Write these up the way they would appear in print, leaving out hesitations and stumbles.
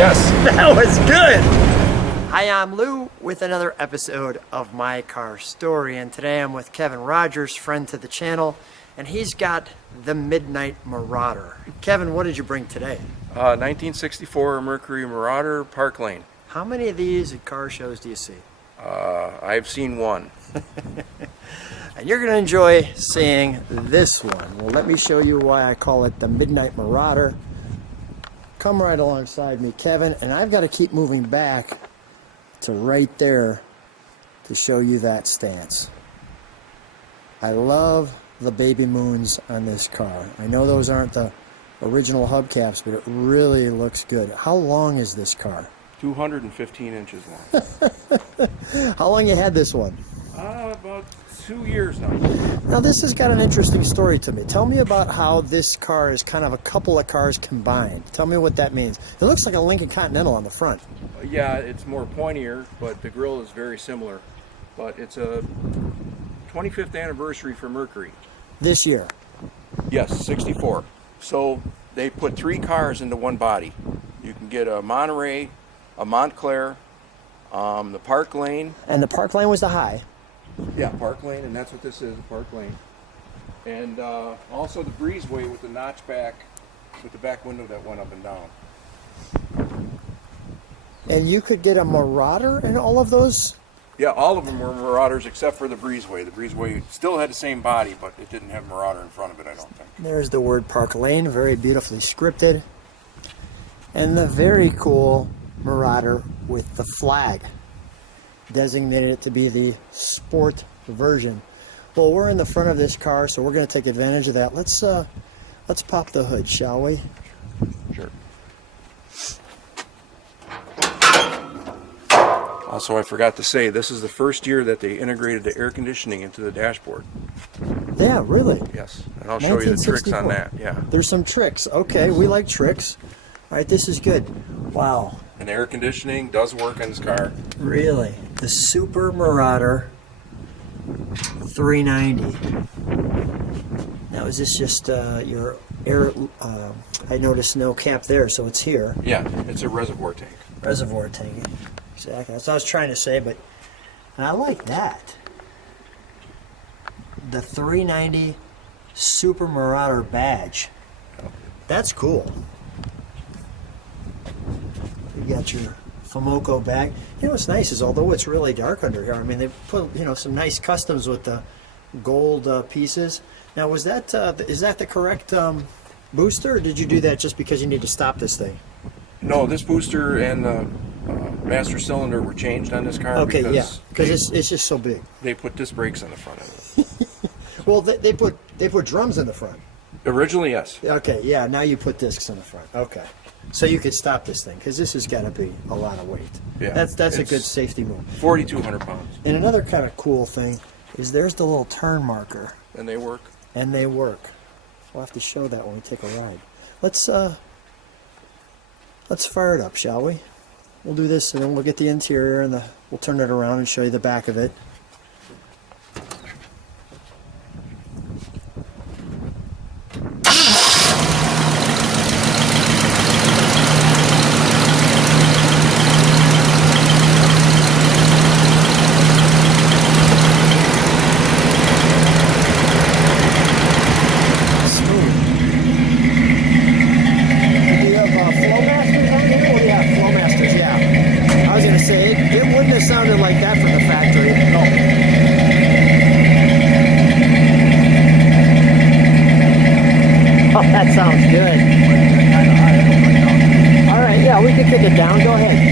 Yes. That was good. Hi, I'm Lou with another episode of My Car Story, and today I'm with Kevin Rogers, friend to the channel, and he's got the Midnight Marauder. Kevin, what did you bring today? 1964 Mercury Marauder Park Lane. How many of these at car shows do you see? I've seen one. And you're going to enjoy seeing this one. Well, let me show you why I call it the Midnight Marauder. Come right alongside me, Kevin, and I've got to keep moving back to right there to show you that stance. I love the baby moons on this car. I know those aren't the original hubcaps, but it really looks good. How long is this car? 215 inches long. How long you had this one? About 2 years now. Now this has got an interesting story to me. Tell me about how this car is kind of a couple of cars combined. Tell me what that means. It looks like a Lincoln Continental on the front. Yeah, it's more pointier, but the grille is very similar. But it's a 25th anniversary for Mercury. This year? Yes, 64. So they put 3 cars into one body. You can get a Monterey, a Montclair, the Park Lane. And the Park Lane was the high. Yeah, Park Lane, and that's what this is, Park Lane. And also the breezeway with the notch back, with the back window that went up and down. And you could get a Marauder in all of those? Yeah, all of them were Marauders except for the breezeway. The breezeway still had the same body, but it didn't have Marauder in front of it, I don't think. There's the word Park Lane, very beautifully scripted. And the very cool Marauder with the flag, designated it to be the sport version. Well, we're in the front of this car, so we're going to take advantage of that. Let's pop the hood, shall we? Sure. Also, I forgot to say, this is the first year that they integrated the air conditioning into the dashboard. Yeah, really? Yes, and I'll show you the tricks on that. Yeah. There's some tricks. Okay, we like tricks. All right, this is good. Wow. And the air conditioning does work on this car. Really? The Super Marauder 390. Now, is this just your air? I noticed no cap there, so it's here. Yeah, it's a reservoir tank. Reservoir tank. Exactly. That's what I was trying to say, but and I like that. The 390 Super Marauder badge. That's cool. You got your Fomoco bag. You know what's nice is, although it's really dark under here, I mean, they put, you know, some nice customs with the gold pieces. Now, was that is that the correct booster, or did you do that just because you need to stop this thing? No, this booster and the master cylinder were changed on this car. Okay, because it's just so big. They put disc brakes on the front of it. Well, they put drums in the front. Originally, yes. Okay, yeah. Now you put discs in the front. Okay, so you could stop this thing because this has got to be a lot of weight. Yeah, that's a good safety move. 4,200 pounds. And another kind of cool thing is there's the little turn marker. And they work. And they work. We'll have to show that when we take a ride. Let's fire it up, shall we? We'll do this, and then we'll get the interior, and we'll turn it around and show you the back of it. Sounded like that from the factory. No. Oh, that sounds good. All right, yeah, we can kick it down. Go ahead.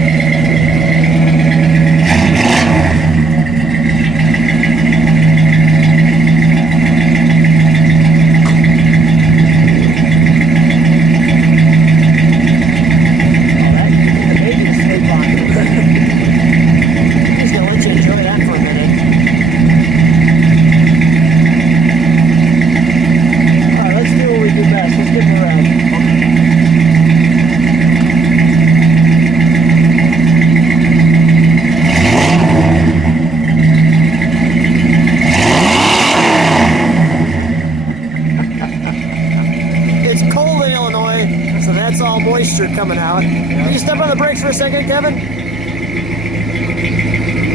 coming out. Can you step on the brakes for a second, Kevin?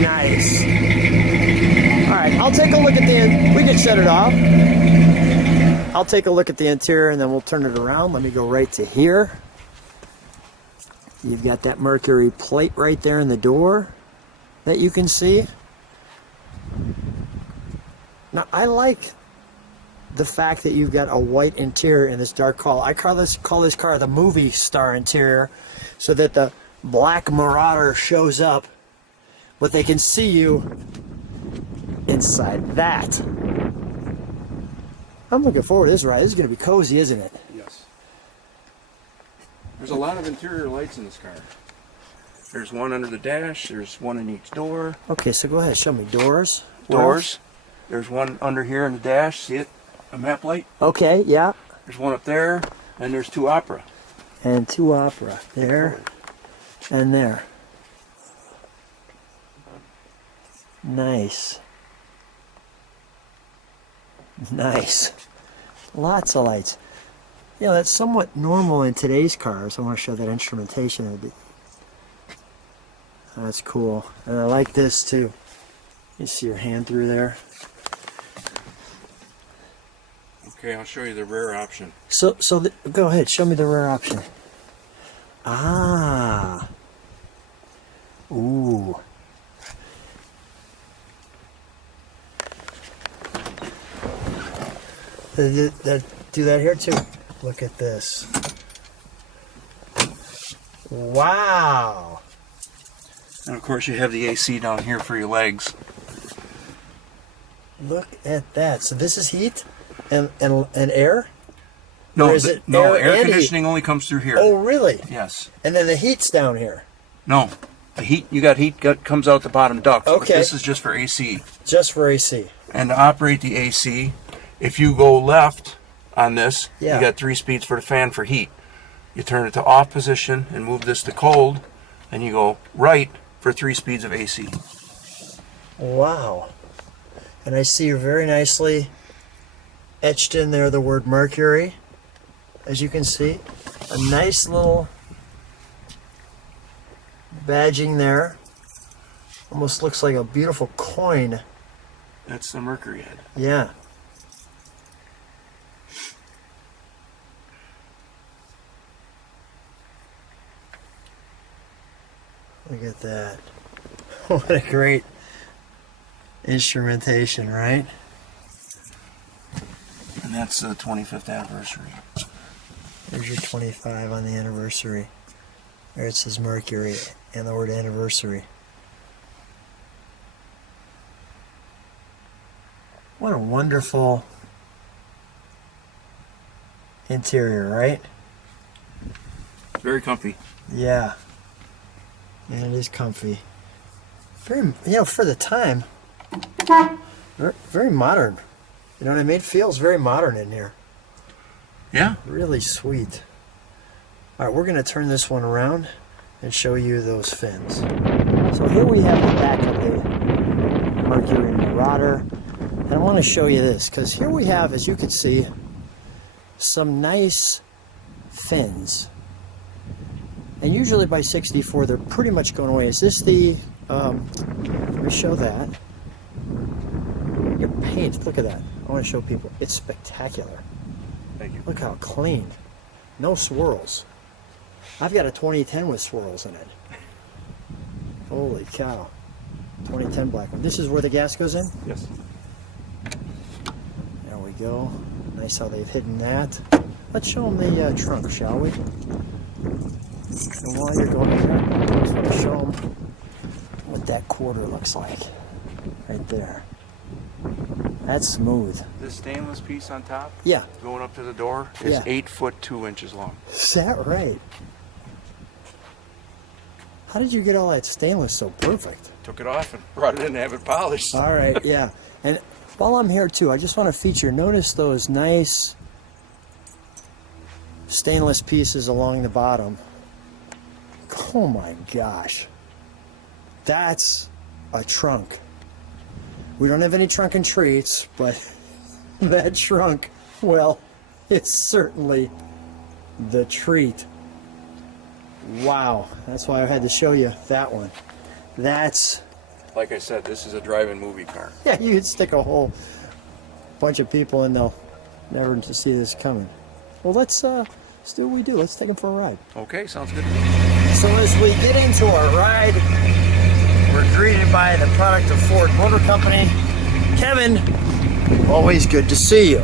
Nice. All right, I'll take a look at the, we can shut it off. I'll take a look at the interior and then we'll turn it around. Let me go right to here. You've got that Mercury plate right there in the door that you can see. Now, I like the fact that you've got a white interior in this dark color. I call this car the movie star interior, so that the black Marauder shows up, but they can see you inside that. I'm looking forward to this ride. This is going to be cozy, isn't it? Yes. There's a lot of interior lights in this car. There's one under the dash. There's one in each door. Okay, so go ahead. Show me doors. Doors. There's one under here in the dash. See it? A map light. Okay, yeah. There's one up there, and there's two opera. And two opera. There and there. Nice. Nice. Lots of lights. Yeah, that's somewhat normal in today's cars. I want to show that instrumentation a bit. That's cool. And I like this too. You see your hand through there. Okay, I'll show you the rear option. Go ahead, show me the rear option. Ah. Ooh. They do that here too. Look at this. Wow. And of course you have the AC down here for your legs. Look at that. So this is heat and air? No, Or is it no, air air and conditioning only comes through here. Oh, really? Yes. And then the heat's down here. No, the heat, you got heat comes out the bottom ducts. But Okay. this is just for AC. Just for AC. And to operate the AC, if you go left on this, Yeah. you got 3 speeds for the fan for heat. You turn it to off position and move this to cold, and you go right for 3 speeds of AC. Wow. And I see very nicely etched in there the word Mercury, as you can see. A nice little badging there. Almost looks like a beautiful coin. That's the Mercury head. Yeah. Look at that. What a great instrumentation, right? And that's the 25th anniversary. There's your 25 on the anniversary. There it says Mercury and the word anniversary. What a wonderful interior, right? Very comfy. Yeah. And it is comfy. Very, for the time, very modern. You know what I mean? Feels very modern in here. Yeah. Really sweet. All right, we're going to turn this one around and show you those fins. So here we have the back of the Mercury Marauder. And I want to show you this, because here we have, as you can see, some nice fins. And usually by 64, they're pretty much going away. Is this the, let me show that. Your paint, look at that. I want to show people, it's spectacular. Thank you. Look how clean. No swirls. I've got a 2010 with swirls in it. Holy cow. 2010 black one. This is where the gas goes in? Yes. There we go. Nice how they've hidden that. Let's show them the trunk, shall we? And while you're going there, I just want to show them what that quarter looks like. Right there. That's smooth. This stainless piece on top, Yeah. going up to the door, is Yeah. 8 foot 2 inches long. Is that right? How did you get all that stainless so perfect? Took it off and brought it in to have it polished. All right, yeah. And while I'm here too, I just want to feature, notice those nice stainless pieces along the bottom. Oh my gosh. That's a trunk. We don't have any trunk and treats, but that trunk, well, it's certainly the treat. Wow, that's why I had to show you that one. That's, Like I said, this is a drive-in movie car. yeah, you could stick a whole bunch of people and they'll never to see this coming. Well, let's do what we do. Let's take them for a ride. Okay, sounds good. So as we get into our ride, we're greeted by the product of Ford Motor Company. Kevin, always good to see you.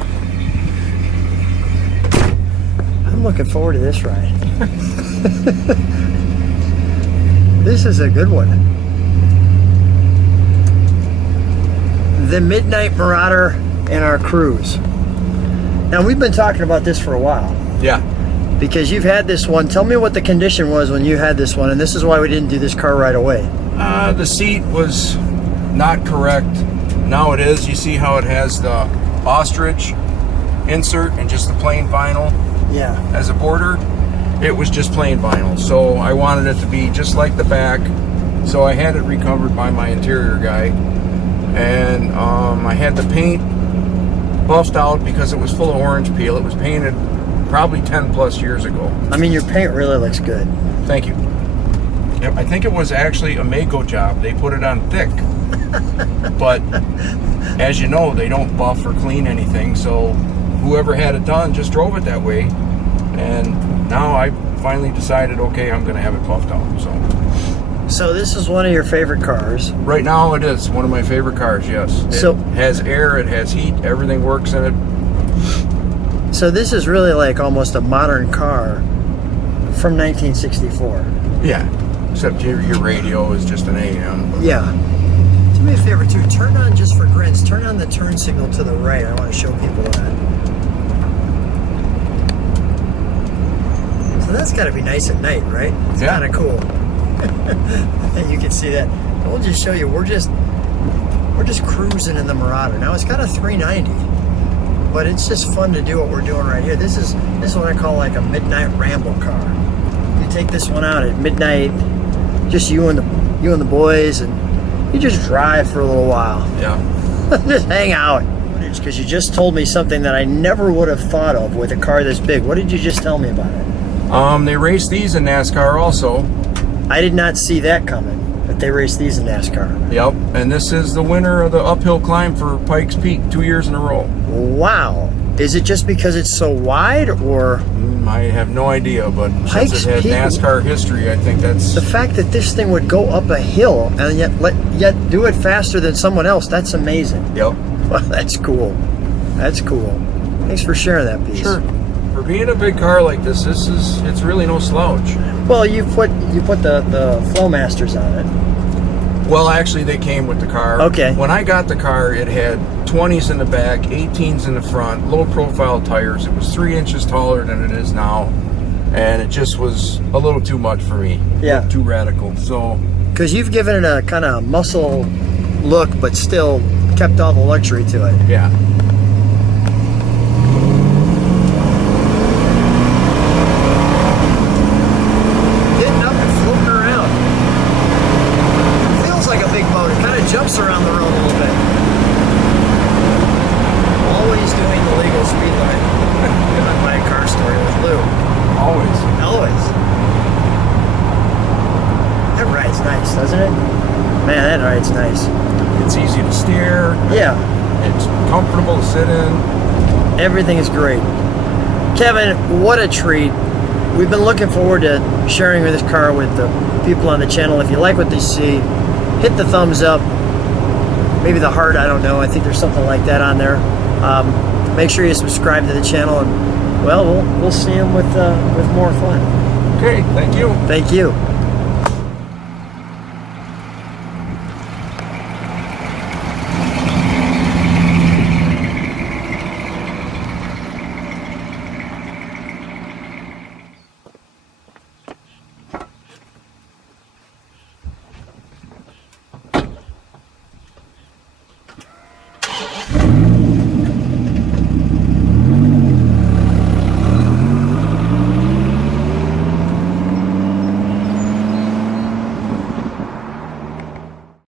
I'm looking forward to this ride. This is a good one. The Midnight Marauder and our cruise. Now, we've been talking about this for a while. Yeah. Because you've had this one. Tell me what the condition was when you had this one, and this is why we didn't do this car right away. The seat was not correct. Now it is. You see how it has the ostrich insert and just the plain vinyl Yeah. as a border? It was just plain vinyl. So I wanted it to be just like the back. So I had it recovered by my interior guy. And I had the paint buffed out because it was full of orange peel. It was painted probably 10 plus years ago. I mean, your paint really looks good. Thank you. Yep, I think it was actually a Mako job. They put it on thick. But as you know, they don't buff or clean anything, so whoever had it done just drove it that way. And now I finally decided, okay, I'm going to have it buffed out. So this is one of your favorite cars. Right now it is one of my favorite cars, yes. It has air, it has heat, everything works in it. So this is really like almost a modern car from 1964. Yeah, except your radio is just an AM. Yeah. Do me a favor too, turn on, just for grins, turn on the turn signal to the right. I want to show people that. So that's got to be nice at night, right? It's Yeah. kind of cool. And you can see that. And we'll just show you, we're just cruising in the Marauder. Now it's got a 390, but it's just fun to do what we're doing right here. This is what I call like a midnight ramble car. You take this one out at midnight, just you and the boys, and you just drive for a little while. Yeah. Just hang out. Because you just told me something that I never would have thought of with a car this big. What did you just tell me about it? They race these in NASCAR also. I did not see that coming, that they race these in NASCAR. Yep, and this is the winner of the uphill climb for Pikes Peak 2 years in a row. Wow. Is it just because it's so wide, or? I have no idea, but Pikes since it had Peak? NASCAR history, I think that's... The fact that this thing would go up a hill and yet do it faster than someone else, that's amazing. Yep. Well, that's cool. That's cool. Thanks for sharing that piece. Sure. For being a big car like this, it's really no slouch. Well, you put the Flowmasters on it. Well, actually, they came with the car. Okay. When I got the car, it had 20s in the back, 18s in the front, low-profile tires. It was 3 inches taller than it is now, and it just was a little too much for me. Yeah. Too radical. So. Because you've given it a kind of muscle look, but still kept all the luxury to it. Yeah. Getting up and floating around. Feels like a big boat. It kind of jumps around the road a little bit. Always doing the legal speed limit. On my car story with Lou. Always. Always. That ride's nice, doesn't it? Man, that ride's nice. It's easy to steer. Yeah. It's comfortable to sit in. Everything is great. Kevin, what a treat. We've been looking forward to sharing this car with the people on the channel. If you like what they see, hit the thumbs up. Maybe the heart, I don't know. I think there's something like that on there. Make sure you subscribe to the channel, and well, we'll see them with more fun. Okay, thank you. Thank you.